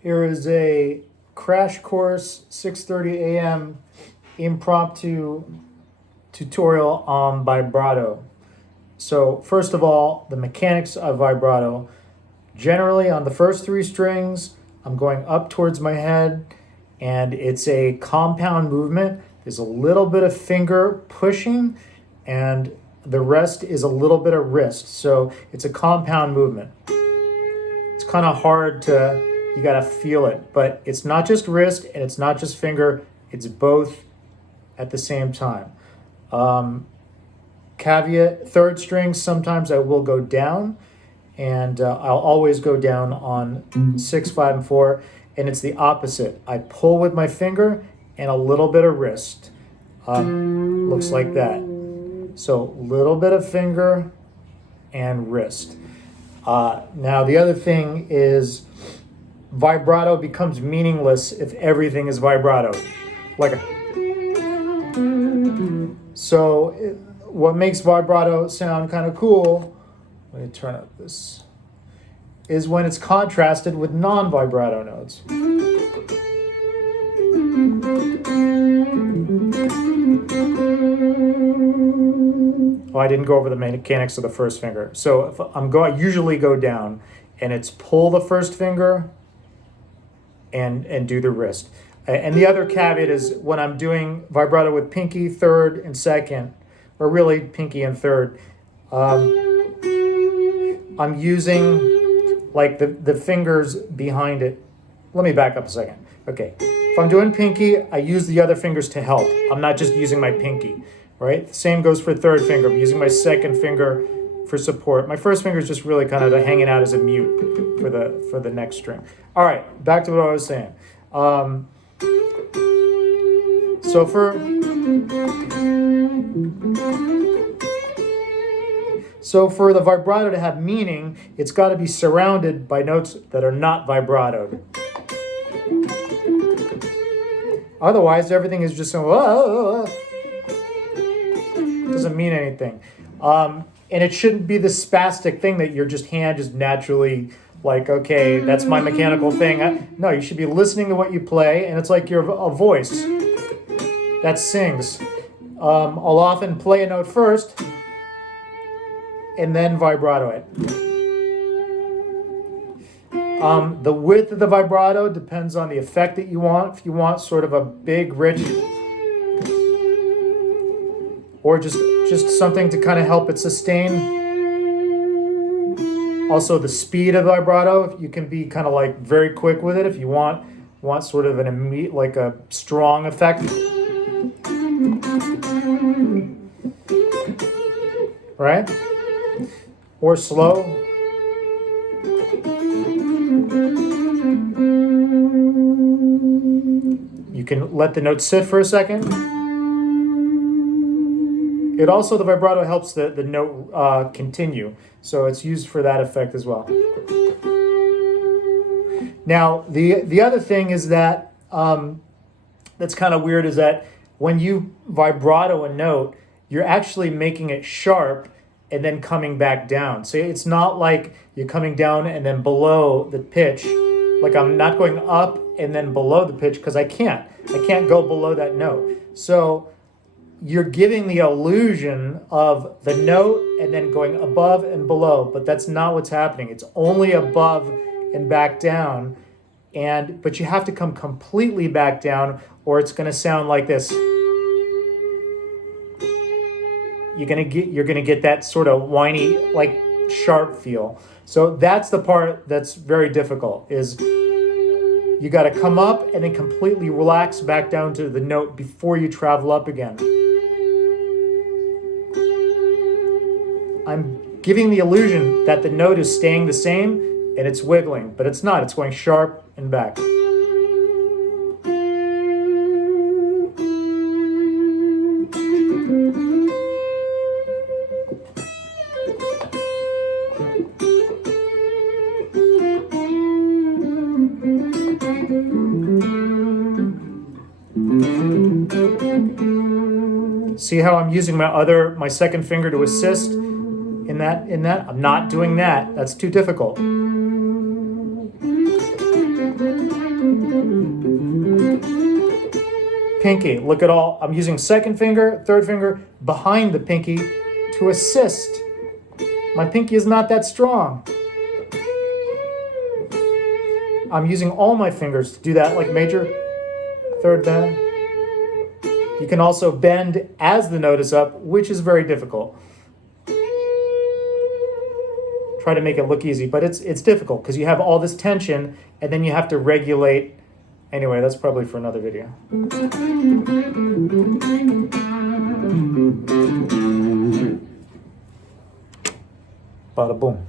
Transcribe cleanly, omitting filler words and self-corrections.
Here is a crash course 6:30 a.m. impromptu tutorial on vibrato. So first of all, the mechanics of vibrato. Generally on the first three strings, I'm going up towards my head and it's a compound movement. There's a little bit of finger pushing and the rest is a little bit of wrist. So it's a compound movement. It's kind of hard to, you gotta feel it, but it's not just wrist and it's not just finger, it's both at the same time. Caveat, third string, sometimes I will go down and I'll always go down on 6, 5, and 4, and it's the opposite. I pull with my finger and a little bit of wrist. Looks like that. So little bit of finger and wrist. Now the other thing is vibrato becomes meaningless if everything is vibrato. So what makes vibrato sound kind of cool, let me turn up this, is when it's contrasted with non-vibrato notes. Oh, I didn't go over the mechanics of the first finger. So if I usually go down and it's pull the first finger and do the wrist. And the other caveat is when I'm doing vibrato with pinky, third, and second, or really pinky and third, I'm using like the fingers behind it. Let me back up a second. Okay, if I'm doing pinky, I use the other fingers to help. I'm not just using my pinky, right? The same goes for third finger. I'm using my second finger for support. My first finger is just really kind of hanging out as a mute for the next string. All right, back to what I was saying. So for the vibrato to have meaning, it's got to be surrounded by notes that are not vibratoed. Otherwise, everything is just so, doesn't mean anything. And it shouldn't be the spastic thing that your hand just naturally like, okay, that's my mechanical thing. No, you should be listening to what you play, and it's like you're a voice that sings. I'll often play a note first and then vibrato it. The width of the vibrato depends on the effect that you want. If you want sort of a big, rich, or just something to kind of help it sustain. Also, the speed of vibrato, you can be kind of like very quick with it if you want sort of an immediate, like a strong effect. Right? Or slow. You can let the note sit for a second. It also, the vibrato helps the note continue. So it's used for that effect as well. Now, the other thing is that, that's kind of weird, is that when you vibrato a note, you're actually making it sharp and then coming back down. So it's not like you're coming down and then below the pitch. Like I'm not going up and then below the pitch because I can't go below that note. So you're giving the illusion of the note and then going above and below, but that's not what's happening. It's only above and back down, but you have to come completely back down or it's going to sound like this. You're gonna get that sort of whiny, like sharp feel. So that's the part that's very difficult, is you got to come up and then completely relax back down to the note before you travel up again. I'm giving the illusion that the note is staying the same and it's wiggling, but it's not. It's going sharp and back. See how I'm using my second finger to assist in that? I'm not doing that. That's too difficult. pinky. Look at all, I'm using second finger, third finger behind the pinky to assist. My pinky is not that strong. I'm using all my fingers to do that, like major, third bend. You can also bend as the note is up, which is very difficult. Try to make it look easy, but it's difficult because you have all this tension and then you have to regulate. Anyway, that's probably for another video. Bada boom.